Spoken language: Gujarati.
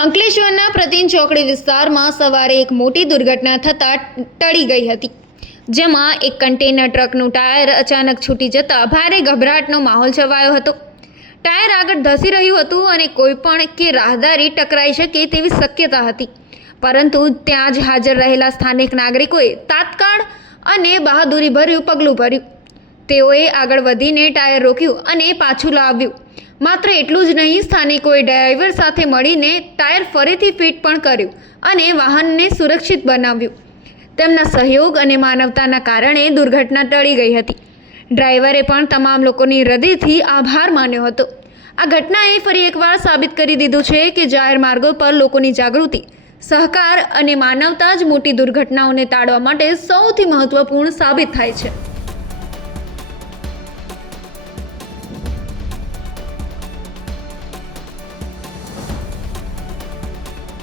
અંકલેશ્વરના પ્રતિન ચોકડી વિસ્તારમાં સવારે એક મોટી દુર્ઘટના થતાં ટળી ગઈ હતી, જેમાં એક કન્ટેનર ટ્રકનું ટાયર અચાનક છૂટી જતાં ભારે ગભરાટનો માહોલ છવાયો હતો. ટાયર આગળ ધસી રહ્યું હતું અને કોઈપણ કે રાહદારી ટકરાઈ શકે તેવી શક્યતા હતી, પરંતુ ત્યાં જ હાજર રહેલા સ્થાનિક નાગરિકોએ તાત્કાળ અને બહાદુરીભર્યું પગલું ભર્યું. તેઓએ આગળ વધીને ટાયર રોક્યું અને પાછું લાવ્યું. માત્ર એટલું જ નહીં, સ્થાનિકોએ ડ્રાઈવર સાથે મળીને ટાયર ફરીથી ફિટ પણ કર્યું અને વાહનને સુરક્ષિત બનાવ્યું. તેમના સહયોગ અને માનવતાના કારણે દુર્ઘટના ટળી ગઈ હતી. ડ્રાઈવરે પણ તમામ લોકોની હૃદયથી આભાર માન્યો હતો. આ ઘટનાએ ફરી એકવાર સાબિત કરી દીધું છે કે જાહેર માર્ગો પર લોકોની જાગૃતિ, સહકાર અને માનવતા જ મોટી દુર્ઘટનાઓને ટાળવા માટે સૌથી મહત્વપૂર્ણ સાબિત થાય છે.